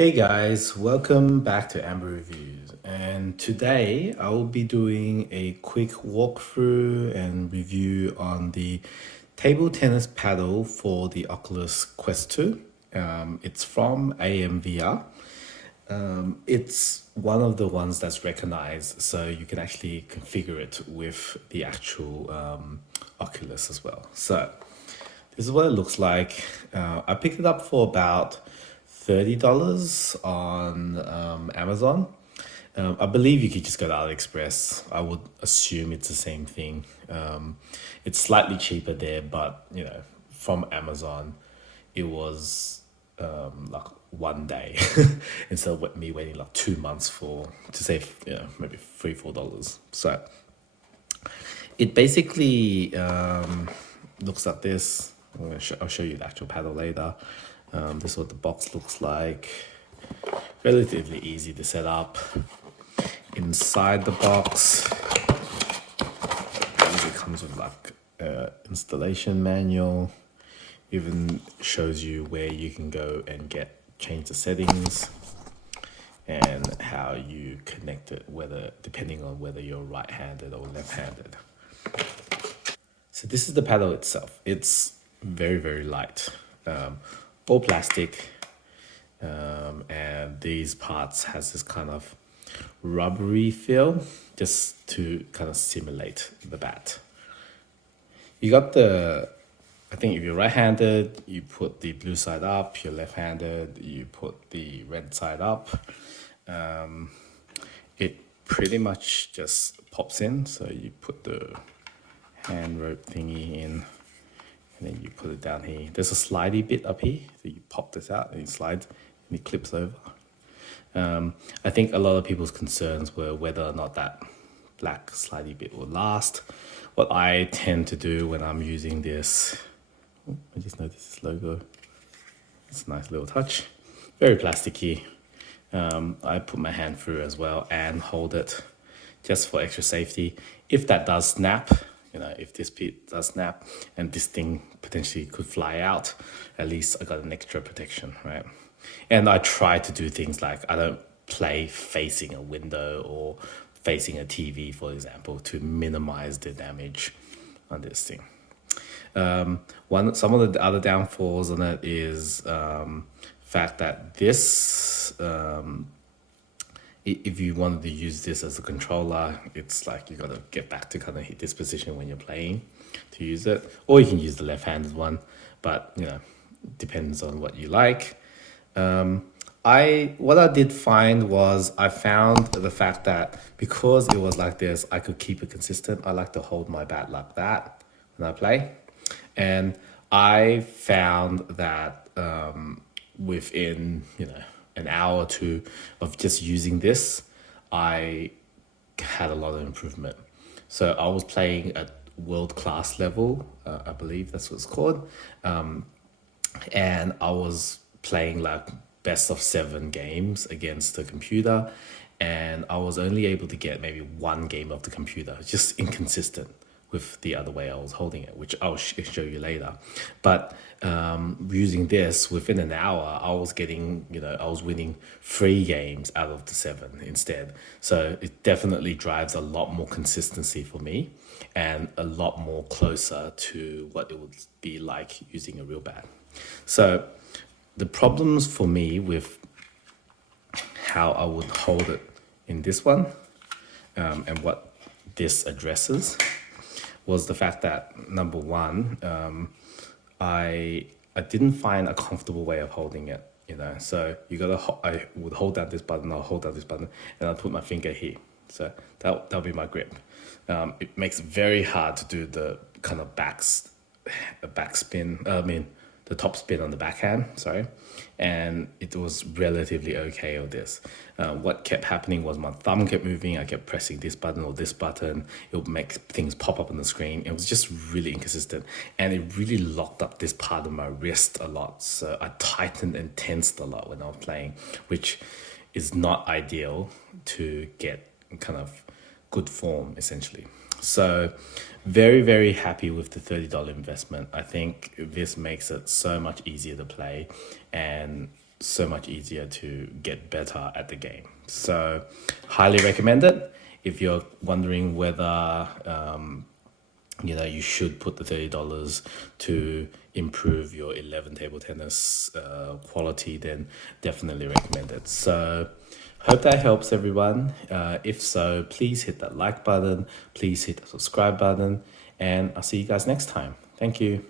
Hey guys, welcome back to Amber Reviews. And today I will be doing a quick walkthrough and review on the table tennis paddle for the Oculus Quest 2. It's from AMVR. It's one of the ones that's recognized, so you can actually configure it with the actual Oculus as well. So this is what it looks like. I picked it up for about $30 on Amazon. I believe you could just go to AliExpress. I would assume it's the same thing. It's slightly cheaper there, but from Amazon, it was like one day instead of me waiting like 2 months to save maybe $3-4. So it basically looks like this. I'll show you the actual paddle later. This is what the box looks like. Relatively easy to set up. Inside the box, it comes with like installation manual. Even shows you where you can go and change the settings and how you connect it, depending on whether you're right-handed or left-handed. So this is the paddle itself. It's very, very light. All plastic, and these parts has this kind of rubbery feel just to kind of simulate the bat. You got I think if you're right-handed, you put the blue side up. You're left-handed, you put the red side up. It pretty much just pops in. So you put the hand rope thingy in, and then you put it down here. There's a slidey bit up here, so you pop this out and it slides and it clips over. I think a lot of people's concerns were whether or not that black slidey bit will last. What I tend to do when I'm using this, I just noticed this logo. It's a nice little touch. Very plasticky. I put my hand through as well and hold it just for extra safety. If that does snap, if this bit does snap and this thing potentially could fly out, at least I got an extra protection, right? And I try to do things like I don't play facing a window or facing a TV, for example, to minimize the damage on this thing. Some of the other downfalls on it is fact that this if you wanted to use this as a controller, it's like you got to get back to kind of hit this position when you're playing to use it, or you can use the left-handed one, but depends on what you like. What I did find was I found the fact that because it was like this, I could keep it consistent. I like to hold my bat like that when I play, and I found that within an hour or two of just using this, I had a lot of improvement. So I was playing at world-class level, I believe that's what it's called, and I was playing like best of 7 games against the computer, and I was only able to get maybe 1 game of the computer, just inconsistent with the other way I was holding it, which I'll show you later. But using this, within an hour, I was winning 3 games out of the 7 instead. So it definitely drives a lot more consistency for me and a lot more closer to what it would be like using a real bat. So the problems for me with how I would hold it in this one and what this addresses was the fact that, number one, I didn't find a comfortable way of holding it, So I would hold down this button, I'll hold down this button, and I'll put my finger here. So that'll be my grip. It makes it very hard to do the kind of backspin. The top spin on the backhand, sorry, and it was relatively okay with this. What kept happening was my thumb kept moving. I kept pressing this button or this button. It would make things pop up on the screen. It was just really inconsistent, and it really locked up this part of my wrist a lot. So I tightened and tensed a lot when I was playing, which is not ideal to get kind of good form, essentially. So very, very happy with the $30 investment. I think this makes it so much easier to play, and so much easier to get better at the game. So highly recommend it. If you're wondering whether you should put the $30 to improve your 11 table tennis quality, then definitely recommend it. So hope that helps everyone. If so, please hit that like button, please hit the subscribe button, and I'll see you guys next time. Thank you.